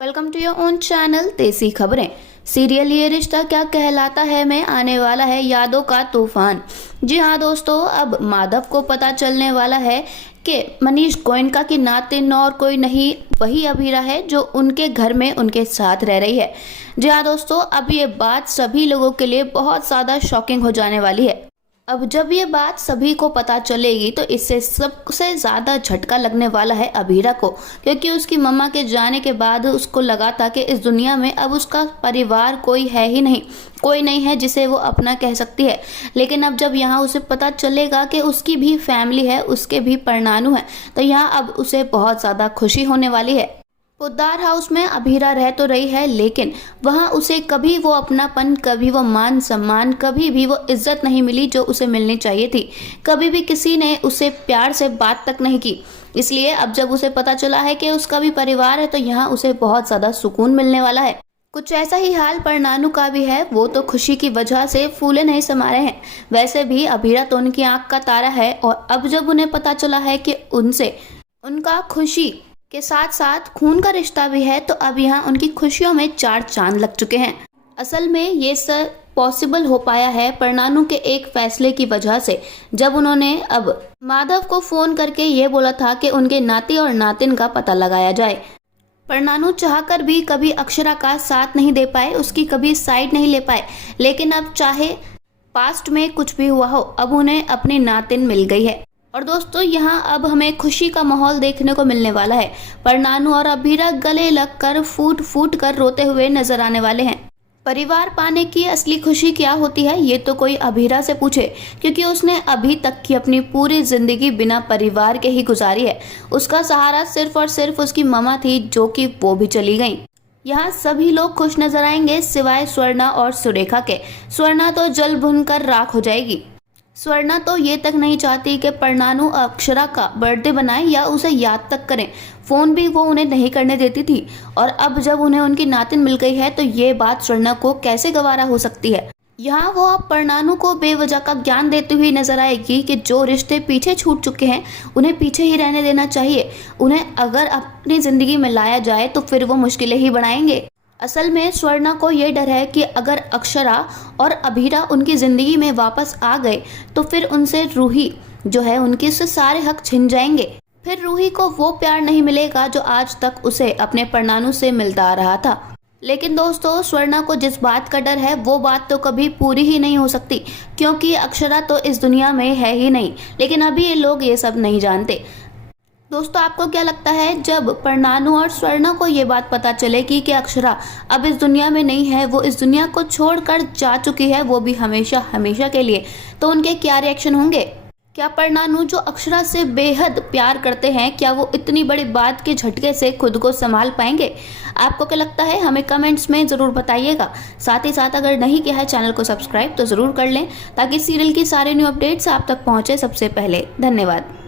Welcome to your own channel Desi Khabrein. Serial ये रिश्ता क्या कहलाता है में आने वाला है यादों का तूफान। जी हाँ दोस्तों, अब माधव को पता चलने वाला है कि मनीष गोयनका की नातिन और कोई नहीं वही अभीरा है जो उनके घर में उनके साथ रह रही है। जी हाँ दोस्तों, अब ये बात सभी लोगों के लिए बहुत ज़्यादा शॉकिंग हो जाने वाली है। अब जब ये बात सभी को पता चलेगी तो इससे सबसे ज़्यादा झटका लगने वाला है अभीरा को, क्योंकि उसकी मम्मा के जाने के बाद उसको लगा था कि इस दुनिया में अब उसका परिवार कोई है ही नहीं, कोई नहीं है जिसे वो अपना कह सकती है। लेकिन अब जब यहाँ उसे पता चलेगा कि उसकी भी फैमिली है, उसके भी परनानू है, तो यहाँ अब उसे बहुत ज़्यादा खुशी होने वाली है। पोद्दार हाउस में अभीरा रह तो रही है, लेकिन वहाँ उसे कभी वो अपनापन, कभी वो मान सम्मान, कभी भी वो इज्जत नहीं मिली जो उसे मिलनी चाहिए थी। कभी भी किसी ने उसे प्यार से बात तक नहीं की। इसलिए अब जब उसे पता चला है कि उसका भी परिवार है तो यहाँ उसे बहुत ज़्यादा सुकून मिलने वाला है। कुछ ऐसा ही हाल परनानू का भी है। वो तो खुशी की वजह से फूले नहीं समा रहे हैं। वैसे भी अभीरा तो उनकी आंख का तारा है, और अब जब उन्हें पता चला है कि उनसे उनका खुशी के साथ साथ खून का रिश्ता भी है, तो अब यहाँ उनकी खुशियों में चार चांद लग चुके हैं। असल में ये सब पॉसिबल हो पाया है परनानू के एक फैसले की वजह से, जब उन्होंने अब माधव को फोन करके ये बोला था कि उनके नाती और नातिन का पता लगाया जाए। परनानू चाहकर भी कभी अक्षरा का साथ नहीं दे पाए, उसकी कभी साइड नहीं ले पाए, लेकिन अब चाहे पास्ट में कुछ भी हुआ हो, अब उन्हें अपनी नातिन मिल गई है। और दोस्तों, यहाँ अब हमें खुशी का माहौल देखने को मिलने वाला है। परनानू और अभीरा गले लगकर फूट फूट कर रोते हुए नजर आने वाले हैं। परिवार पाने की असली खुशी क्या होती है ये तो कोई अभीरा से पूछे, क्योंकि उसने अभी तक की अपनी पूरी जिंदगी बिना परिवार के ही गुजारी है। उसका सहारा सिर्फ और सिर्फ उसकी मम्मा थी, जो कि वो भी चली गई। यहाँ सभी लोग खुश नजर आएंगे सिवाय स्वर्णा और सुरेखा के। स्वर्णा तो जल भुन कर राख हो जाएगी। स्वर्णा तो ये तक नहीं चाहती कि परनानू अक्षरा का बर्थडे बनाए या उसे याद तक करें। फोन भी वो उन्हें नहीं करने देती थी, और अब जब उन्हें उनकी नातिन मिल गई है तो ये बात स्वर्णा को कैसे गवारा हो सकती है। यहाँ वो अब परनानू को बेवजह का ज्ञान देती हुई नजर आएगी कि जो रिश्ते पीछे छूट चुके हैं उन्हें पीछे ही रहने देना चाहिए। उन्हें अगर अपनी जिंदगी में लाया जाए तो फिर वो मुश्किलें ही बढ़ाएंगे। असल में स्वर्णा को ये डर है कि अगर अक्षरा और अभीरा उनकी ज़िंदगी में वापस आ गए तो फिर उनसे रूही जो है उनके उससे सारे हक छिन जाएंगे। फिर रूही को वो प्यार नहीं मिलेगा जो आज तक उसे अपने परनानू से मिलता आ रहा था। लेकिन दोस्तों, स्वर्णा को जिस बात का डर है वो बात तो कभी पूरी ही नहीं हो सकती, क्योंकि अक्षरा तो इस दुनिया में है ही नहीं। लेकिन अभी ये लोग ये सब नहीं जानते। दोस्तों, आपको क्या लगता है जब परनानू और स्वर्णा को ये बात पता चलेगी कि अक्षरा अब इस दुनिया में नहीं है, वो इस दुनिया को छोड़कर जा चुकी है, वो भी हमेशा हमेशा के लिए, तो उनके क्या रिएक्शन होंगे? क्या परनानू जो अक्षरा से बेहद प्यार करते हैं, क्या वो इतनी बड़ी बात के झटके से खुद को संभाल पाएंगे? आपको क्या लगता है हमें कमेंट्स में ज़रूर बताइएगा। साथ ही साथ अगर नहीं किया है चैनल को सब्सक्राइब तो ज़रूर कर लें, ताकि सीरियल की सारे न्यू अपडेट्स आप तक पहुँचे सबसे पहले। धन्यवाद।